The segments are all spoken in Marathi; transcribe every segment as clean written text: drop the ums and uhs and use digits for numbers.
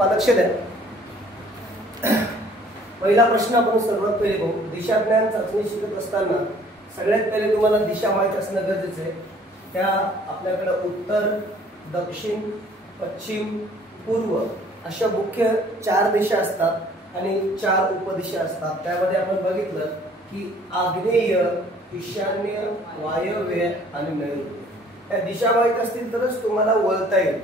लक्ष द्या. पहिला प्रश्न आपण सर्वात पहिले बघू. दिशा ज्ञान चाचणी शिकत असताना सगळ्यात पहिले तुम्हाला दिशा माहित असणं गरजेचं आहे. त्या आपल्याकडे उत्तर, दक्षिण, पश्चिम, पूर्व अशा मुख्य 4 दिशा असतात आणि 4 उपदिशा असतात. त्यामध्ये आपण बघितलं की आग्नेय, ईशान्य, वायव्य आणि नैऋत्य. त्या दिशा माहित असतील तरच तुम्हाला वळता येईल.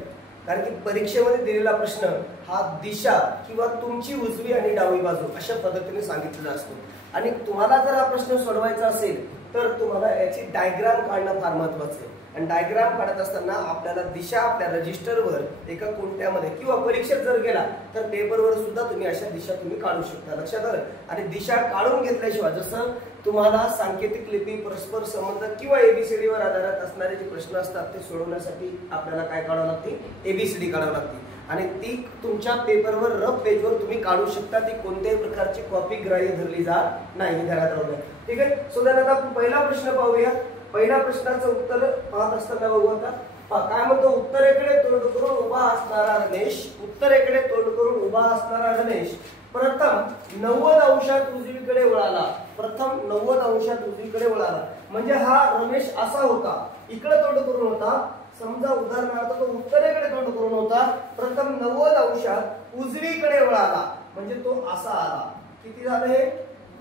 कारण की परीक्षेमध्ये दिलेला प्रश्न हा दिशा किंवा तुमची उजवी आणि डावी बाजू अशा पद्धतीने सांगितलेला असतो. आणि तुम्हाला जर हा प्रश्न सोडवायचा असेल तर तुम्हाला याची डायग्राम काढणं फार महत्त्वाचं आहे. आणि डायग्राम काढत असताना आपल्याला दिशा आपल्या रजिस्टरवर एका कोणत्यामध्ये किंवा परीक्षेत जर गेला तर पेपरवर सुद्धा तुम्ही अशा दिशा तुम्ही काढू शकता. लक्षात आलं. आणि दिशा काढून घेतल्याशिवाय जसं तुम्हाला सांकेतिक लिपी, परस्पर संबंध किंवा एबीसीडी वर आधारित असणारे जे प्रश्न असतात ते सोडवण्यासाठी आपल्याला काय काढावं लागते, एबीसीडी काढावं लागते. आणि ती तुमच्या पेपरवर रफ पेजवर तुम्ही काढू शकता. ती कोणत्याही प्रकारची कॉपी ग्राह्य धरली जात नाही. घरात राहू द्या. ठीक आहे. सो आता पहिला प्रश्न पाहूया. पहिल्या प्रश्नाचं उत्तर पाहत असताना बघू आता. काय म्हणतो, उत्तरेकडे तोंड करून उभा असणारा रमेश, उत्तरेकडे तोंड करून उभा असणारा रमेश प्रथम 90 अंशात उजवीकडे वळाला. प्रथम 90 अंशात उजवीकडे वळाला म्हणजे हा रमेश असा होता, इकडे तोंड करून होता. समजा उदाहरणार्थ तो उत्तरेकडे तोंड करून होता, प्रथम 90 अंशात उजवीकडे वळाला म्हणजे तो असा आला. किती झालं हे,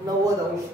90 अंश.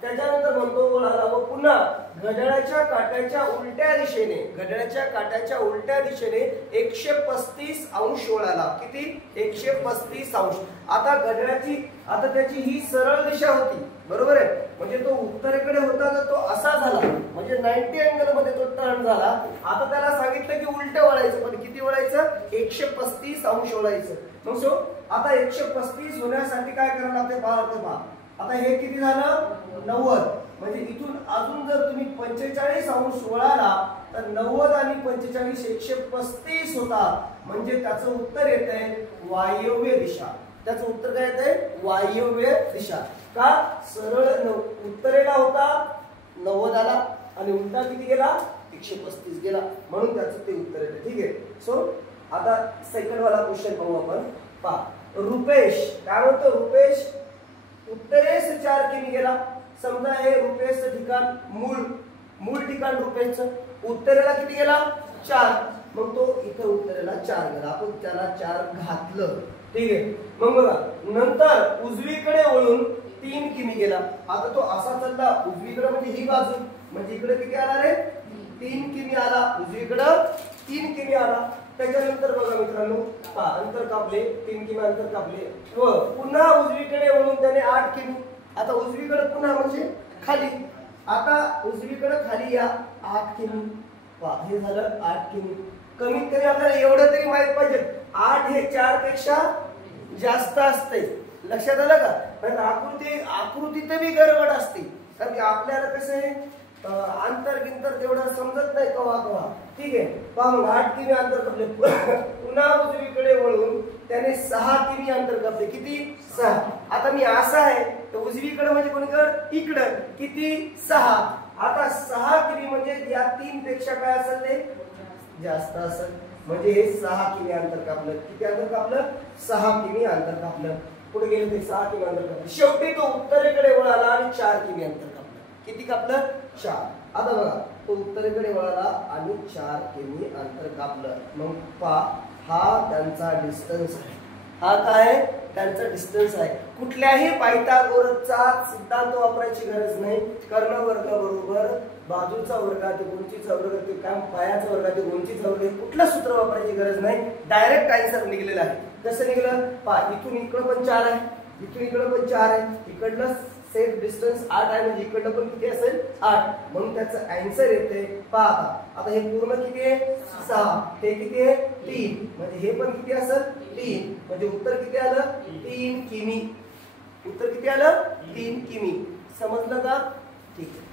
त्याच्यानंतर म्हणतो वळाला व पुन्हा घड्याळाच्या काट्याच्या उलट्या दिशेने, घड्याळाच्या काट्याच्या उलट्या दिशेने 135 अंश वळाला. किती, 135 अंश. आता घड्याळाची, आता त्याची ही सरळ दिशा होती, बरोबर आहे. म्हणजे तो उत्तरेकडे होता तर तो असा झाला म्हणजे 90 अँगल मध्ये तो टर्न झाला. आता त्याला सांगितलं की उलट वळायचं, पण किती वळायचं, 135 अंश वळायचं. मग सो आता 135 होण्यासाठी काय करायला लागते, पहा. आता हे किती झालं, 90. म्हणजे इथून अजून जर तुम्ही 45 अंश वळाला तर 90 आणि 45 135 होता. म्हणजे त्याचं उत्तर येतंय वायव्य दिशा. त्याचं उत्तर काय येतंय, वायव्य दिशा. का, सरळ उत्तरेला होता 90 आला आणि उलटा किती गेला, 135 गेला, म्हणून त्याचं ते उत्तर येते. ठीक आहे. सो आता सेकंड वाला क्वेश्चन पाहू आपण. पहा, रुपेश काय म्हणतो, रुपेश उत्तरेस 4 किमी गेला. समजा हे रुपेशचं ठिकाण, मूळ ठिकाण रुपेशचं, उत्तरेला किती गेला, 4. मग तो इथं उत्तरेला 4 गेला. आपण त्याला 4 घातलं. ठीक आहे. मग बघा, नंतर उजवीकडे वळून 3 किमी गेला. आता तो असा चालला उजवीकडे म्हणजे ही बाजू, म्हणजे इकडे किती आला रे, 3 किमी आला. उजवीकडे 3 किमी आला. त्याच्यानंतर बघा मित्रांनो, अंतर कापले, 3 किमी अंतर कापले व पुन्हा उजवीकडे वळून त्याने 8 किमी. आता उजवीकडे पुन्हा म्हणजे खाली, आता उजवीकडे खाली या 8 किमी. हे झालं 8 किमी. कमीत कमी आपल्याला एवढं तरी माहित पाहिजे, 8 हे 4 पेक्षा जास्त असते. लक्षात आलं का. पण आकृती तरी गडबड असते. कारण की आपल्याला कसं आहे, अंतर गिंतर तेवढं समजत नाही कवा. ठीक आहे. पहा मग 8 किमी अंतर कापले. पुन्हा उजवीकडे वळून त्याने 6 किमी अंतर कापले. किती, 6. आता मी असा आहे तर उजवीकडे म्हणजे कोणीकडे, इकडं किती, 6. आता 6 किमी म्हणजे या 3 पेक्षा काय असेल ते जास्त असेल. म्हणजे हे 6 किमी अंतर कापलं. किती अंतर कापलं, 6 किमी अंतर कापलं. पुढे गेले ते 6 किमी अंतर कापलं. शेवटी तो उत्तरेकडे वळाला आणि 4 किमी अंतर कापलं. किती कापलं, 4. आता बघा, तो उत्तरेकडे वळाला आणि 4 किमी अंतर कापलं. मग पहा, हा त्यांचा डिस्टन्स आहे. हा काय, त्यांचा डिस्टन्स आहे. कुठल्याही पायथागोरसचा सिद्धांत वापरायची गरज नाही. कर्ण वर्ग बरोबर बाजूचा वर्गातील उंचीचा वर्ग, ते काय पायाचा वर्गातील उंचीचा वर्ग, कुठलं सूत्र वापरायची गरज नाही. डायरेक्ट आन्सर निघलेला आहे. कसं निघलं, पहा, इथून इकडं पण 4 आहे, इथून इकडं पण 4 आहे, इकडलं सेम डिस्टन्स 8 आहे, म्हणजे इकडलं पण किती असेल, 8. म्हणून त्याचं आन्सर येते. पहा आता हे पूर्ण किती आहे, 6. हे किती आहे, 3. म्हणजे हे पण किती असेल, 3. म्हणजे उत्तर किती आलं, 3 किमी. उत्तर किती आलं, 3 किमी. समजलं का. ठीक आहे.